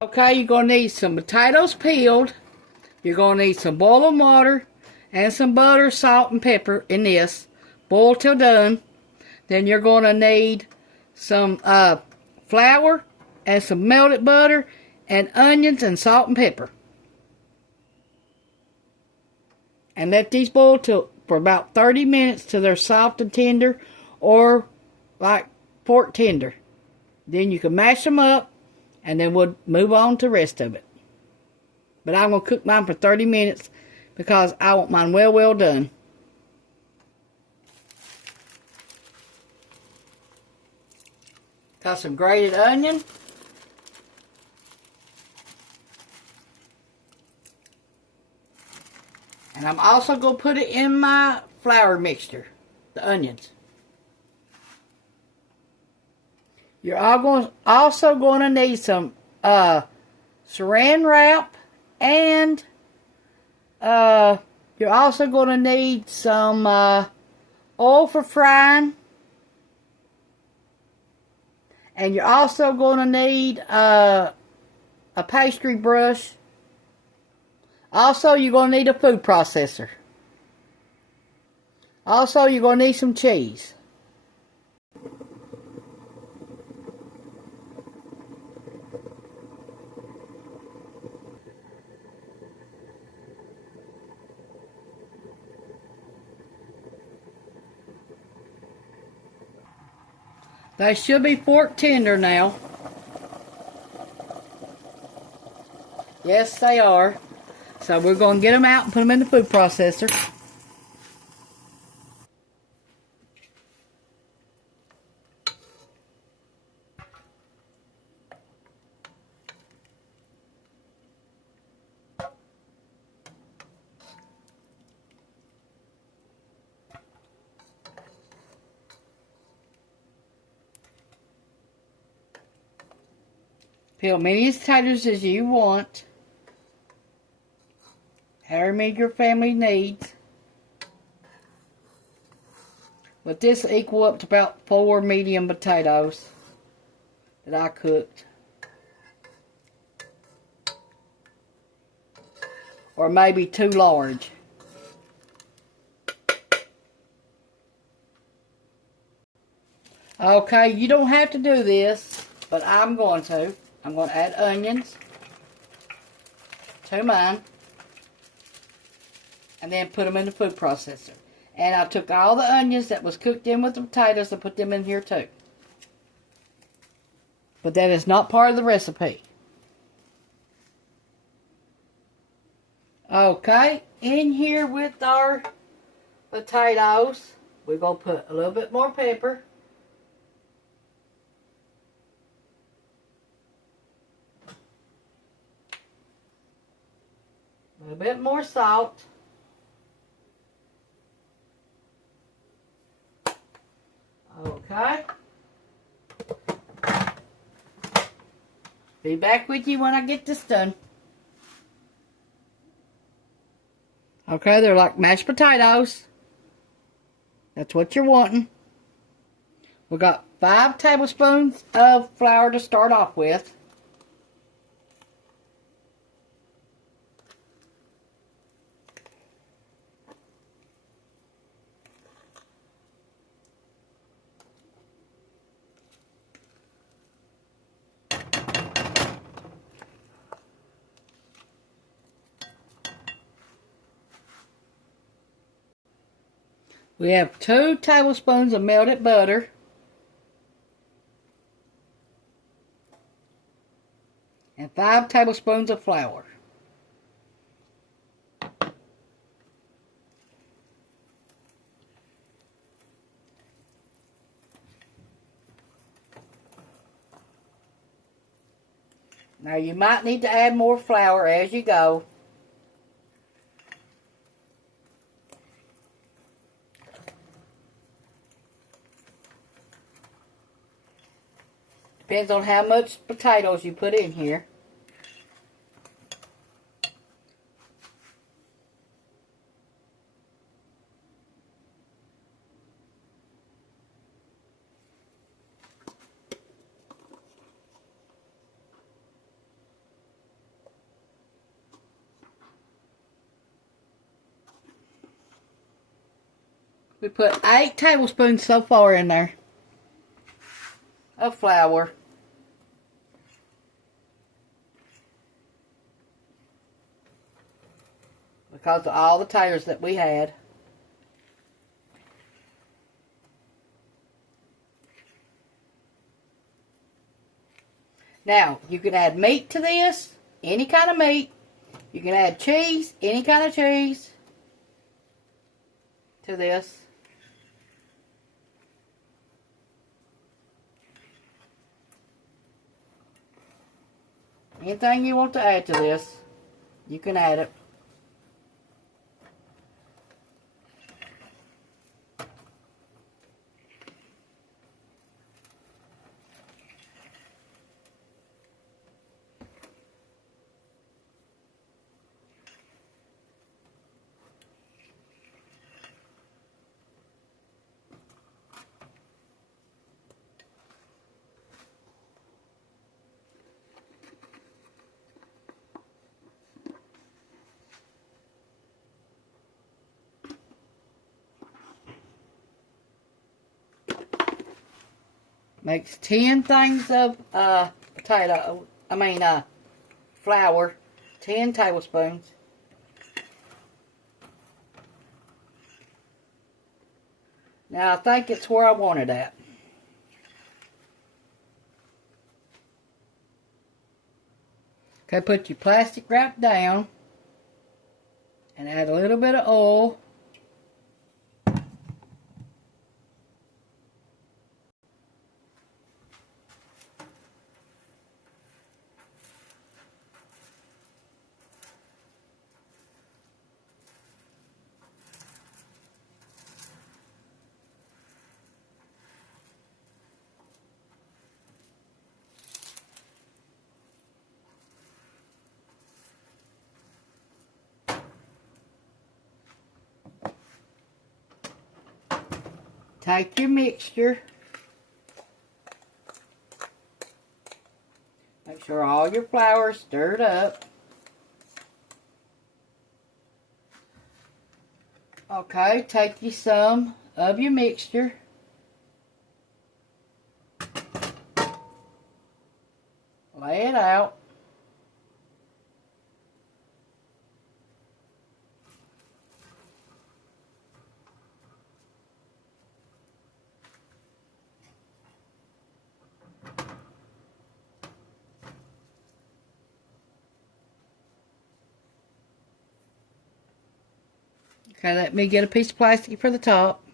Okay, you're going to need some potatoes peeled. You're going to need some boiling water and some butter, salt, and pepper in this. Boil till done. Then you're going to need some flour and some melted butter and onions and salt and pepper. And let these boil for about 30 minutes till they're soft and tender, or like pork tender. Then you can mash them up, and then we'll move on to the rest of it. But I'm going to cook mine for 30 minutes because I want mine well done. Got some grated onion. And I'm also going to put it in my flour mixture, the onions. You're also going to need some saran wrap, and you're also going to need some oil for frying. And you're also going to need a pastry brush. Also, you're going to need a food processor. Also, you're going to need some cheese. They should be fork tender now. Yes, they are. So we're going to get them out and put them in the food processor. Peel many potatoes as you want. However many your family needs. But this will equal up to about 4 medium potatoes that I cooked. Or maybe 2 large. Okay, you don't have to do this, but I'm going to. I'm going to add onions to mine. And then put them in the food processor. And I took all the onions that was cooked in with the potatoes and put them in here too. But that is not part of the recipe. Okay, in here with our potatoes, we're going to put a little bit more pepper. A little bit more salt. Okay. Be back with you when I get this done. Okay, they're like mashed potatoes. That's what you're wanting. We got 5 tablespoons of flour to start off with. We have 2 tablespoons of melted butter. And 5 tablespoons of flour. Now you might need to add more flour as you go. Depends on how much potatoes you put in here. We put 8 tablespoons so far in there of flour. Because of all the taters that we had. Now, you can add meat to this, any kind of meat. You can add cheese, any kind of cheese to this. Anything you want to add to this, you can add it. Makes 10 things of flour, 10 tablespoons. Now I think it's where I want it at. Okay, put your plastic wrap down and add a little bit of oil. Take your mixture. Make sure all your flour is stirred up. Okay, take you some of your mixture. Lay it out. Okay, let me get a piece of plastic for the top.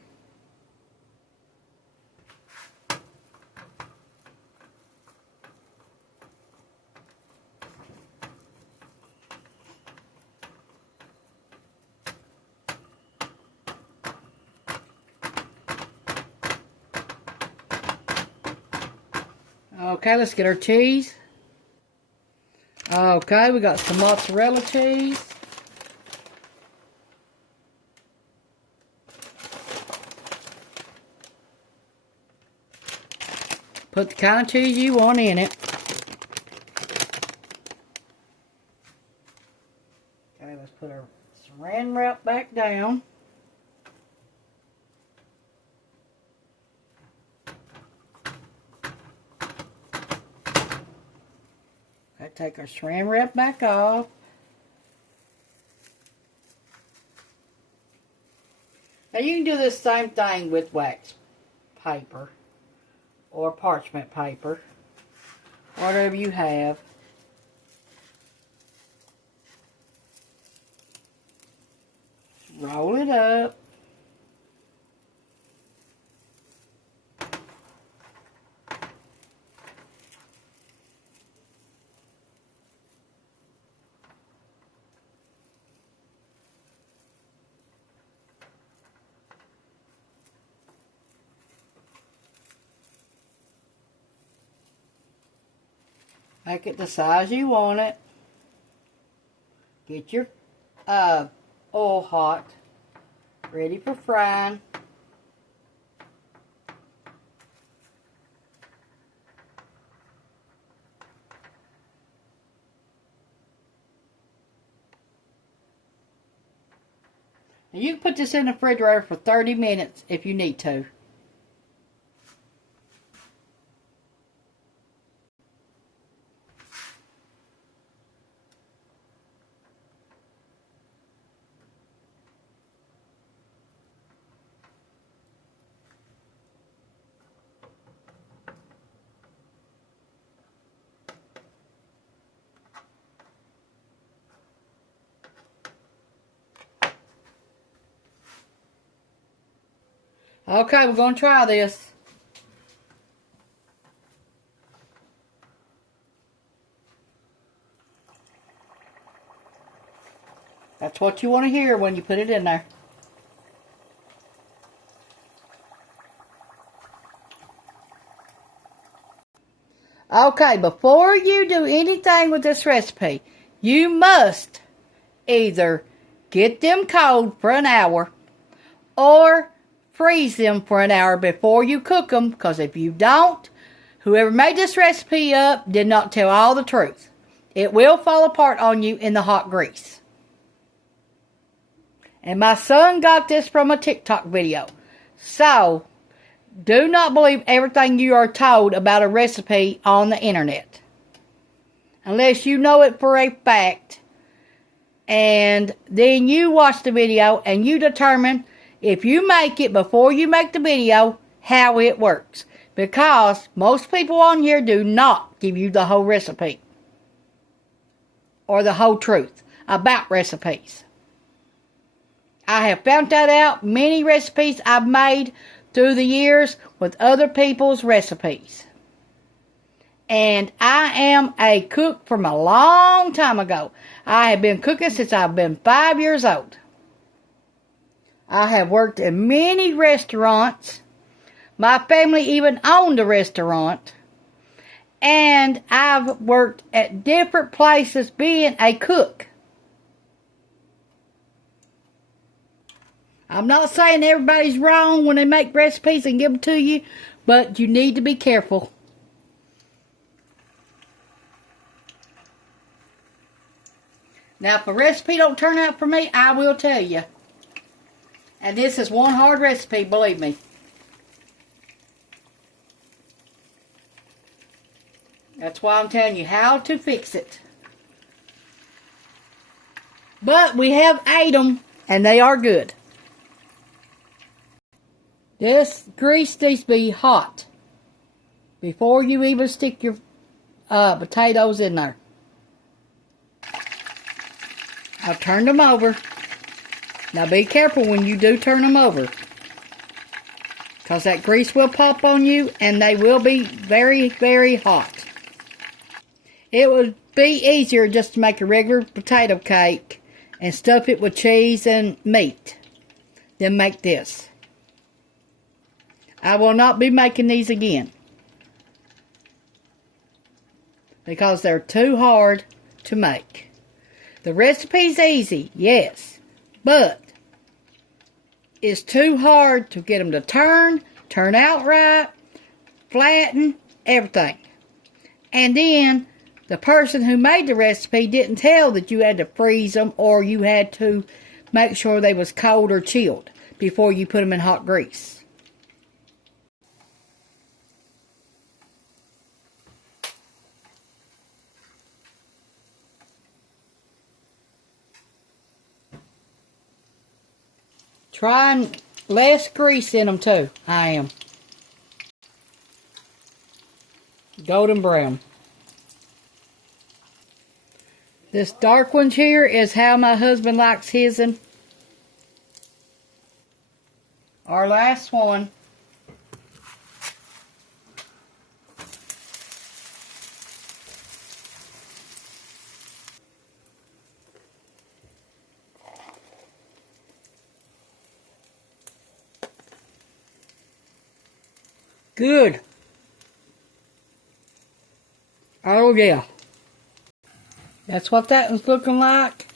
Okay, let's get our cheese. Okay, we got some mozzarella cheese. Put the kind of cheese you want in it. Okay, let's put our saran wrap back down. Okay, take our saran wrap back off. Now you can do this same thing with wax paper or parchment paper, whatever you have. Roll it up. Make it the size you want it. Get your oil hot, ready for frying. And you can put this in the refrigerator for 30 minutes if you need to. Okay, we're going to try this. That's what you want to hear when you put it in there. Okay, before you do anything with this recipe, you must either get them cold for an hour or freeze them for an hour before you cook them, because if you don't, whoever made this recipe up did not tell all the truth. It will fall apart on you in the hot grease. And my son got this from a TikTok video. So, do not believe everything you are told about a recipe on the internet, unless you know it for a fact. And then you watch the video and you determine, if you make it before you make the video, how it works. Because most people on here do not give you the whole recipe or the whole truth about recipes. I have found that out. Many recipes I've made through the years with other people's recipes. And I am a cook from a long time ago. I have been cooking since I've been 5 years old. I have worked in many restaurants. My family even owned a restaurant. And I've worked at different places being a cook. I'm not saying everybody's wrong when they make recipes and give them to you, but you need to be careful. Now, if a recipe don't turn out for me, I will tell you. And this is one hard recipe, believe me. That's why I'm telling you how to fix it. But we have ate them, and they are good. This grease needs to be hot before you even stick your potatoes in there. I've turned them over. Now be careful when you do turn them over, because that grease will pop on you and they will be very, very hot. It would be easier just to make a regular potato cake and stuff it with cheese and meat than make this. I will not be making these again, because they're too hard to make. The recipe's easy, yes, but it's too hard to get them to turn out right, flatten, everything. And then the person who made the recipe didn't tell that you had to freeze them or you had to make sure they was cold or chilled before you put them in hot grease. Try less grease in them too. I am. Golden brown. This dark one here is how my husband likes his. Our last one. Good. Oh yeah. That's what that was looking like.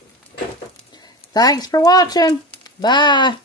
Thanks for watching. Bye.